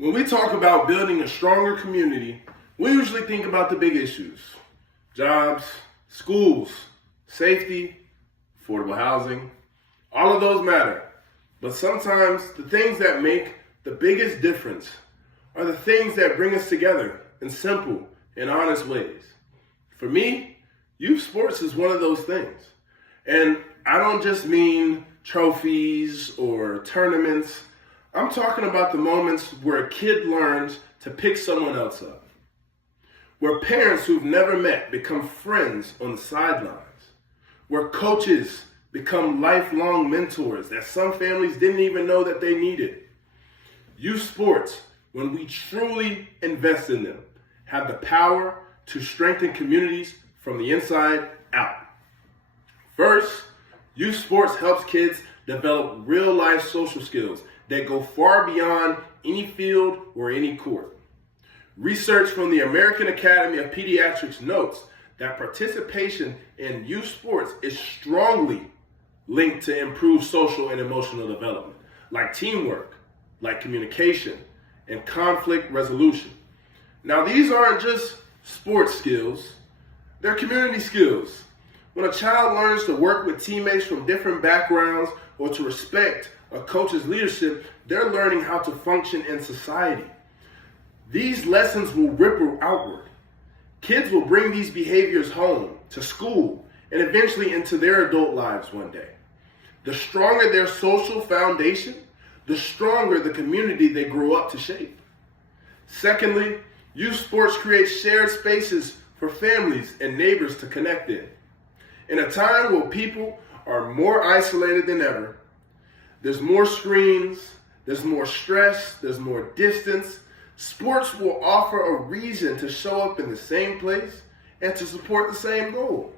When we talk about building a stronger community, we usually think about the big issues: jobs, schools, safety, affordable housing. All of those matter. But sometimes the things that make the biggest difference are the things that bring us together in simple and honest ways. For me, youth sports is one of those things. And I don't just mean trophies or tournaments. I'm talking about the moments where a kid learns to pick someone else up, where parents who've never met become friends on the sidelines, where coaches become lifelong mentors that some families didn't even know that they needed. Youth sports, when we truly invest in them, have the power to strengthen communities from the inside out. First, youth sports helps kids develop real-life social skills that go far beyond any field or any court. Research from the American Academy of Pediatrics notes that participation in youth sports is strongly linked to improved social and emotional development, like teamwork, like communication, and conflict resolution. Now, these aren't just sports skills, they're community skills. When a child learns to work with teammates from different backgrounds or to respect a coach's leadership, they're learning how to function in society. These lessons will ripple outward. Kids will bring these behaviors home, to school, and eventually into their adult lives one day. The stronger their social foundation, the stronger the community they grow up to shape. Secondly, youth sports create shared spaces for families and neighbors to connect in. In a time where people are more isolated than ever, there's more screens, there's more stress, there's more distance, sports will offer a reason to show up in the same place and to support the same goal.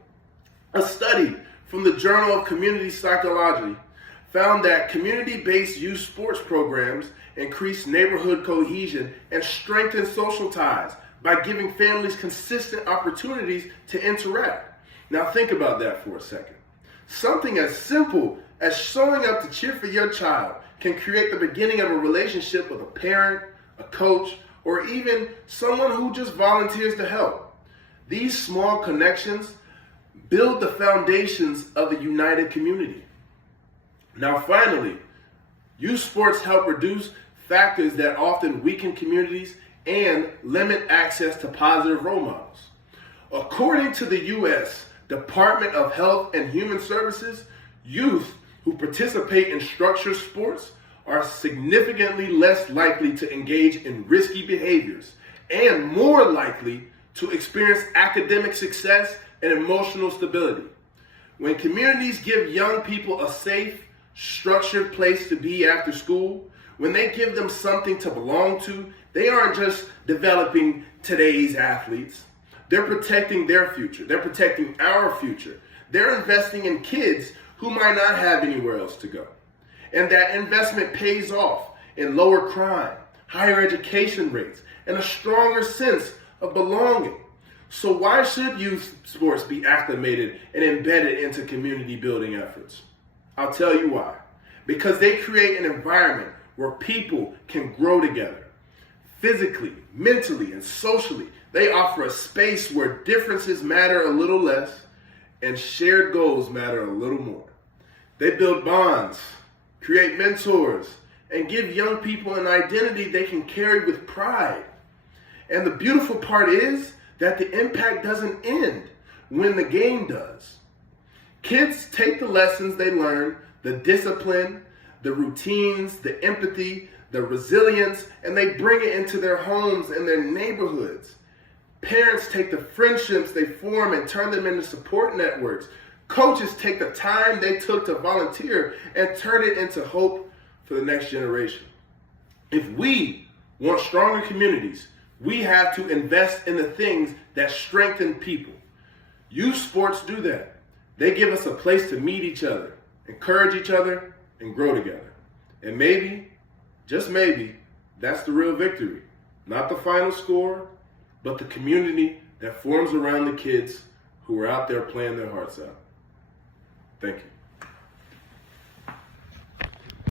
A study from the Journal of Community Psychology found that community-based youth sports programs increase neighborhood cohesion and strengthen social ties by giving families consistent opportunities to interact. Now think about that for a second. Something as simple as showing up to cheer for your child can create the beginning of a relationship with a parent, a coach, or even someone who just volunteers to help. These small connections build the foundations of a united community. Now finally, youth sports help reduce factors that often weaken communities and limit access to positive role models. According to the U.S. Department of Health and Human Services, youth who participate in structured sports are significantly less likely to engage in risky behaviors and more likely to experience academic success and emotional stability. When communities give young people a safe, structured place to be after school, when they give them something to belong to, they aren't just developing today's athletes. They're protecting their future. They're protecting our future. They're investing in kids who might not have anywhere else to go. And that investment pays off in lower crime, higher education rates, and a stronger sense of belonging. So why should youth sports be acclimated and embedded into community building efforts? I'll tell you why. Because they create an environment where people can grow together. Physically, mentally, and socially, they offer a space where differences matter a little less and shared goals matter a little more. They build bonds, create mentors, and give young people an identity they can carry with pride. And the beautiful part is that the impact doesn't end when the game does. Kids take the lessons they learn, the discipline, the routines, the empathy, the resilience, and they bring it into their homes and their neighborhoods. Parents take the friendships they form and turn them into support networks. Coaches take the time they took to volunteer and turn it into hope for the next generation. If we want stronger communities, we have to invest in the things that strengthen people. Youth sports do that. They give us a place to meet each other, encourage each other, and grow together. And maybe, just maybe, that's the real victory. Not the final score, but the community that forms around the kids who are out there playing their hearts out. Thank you.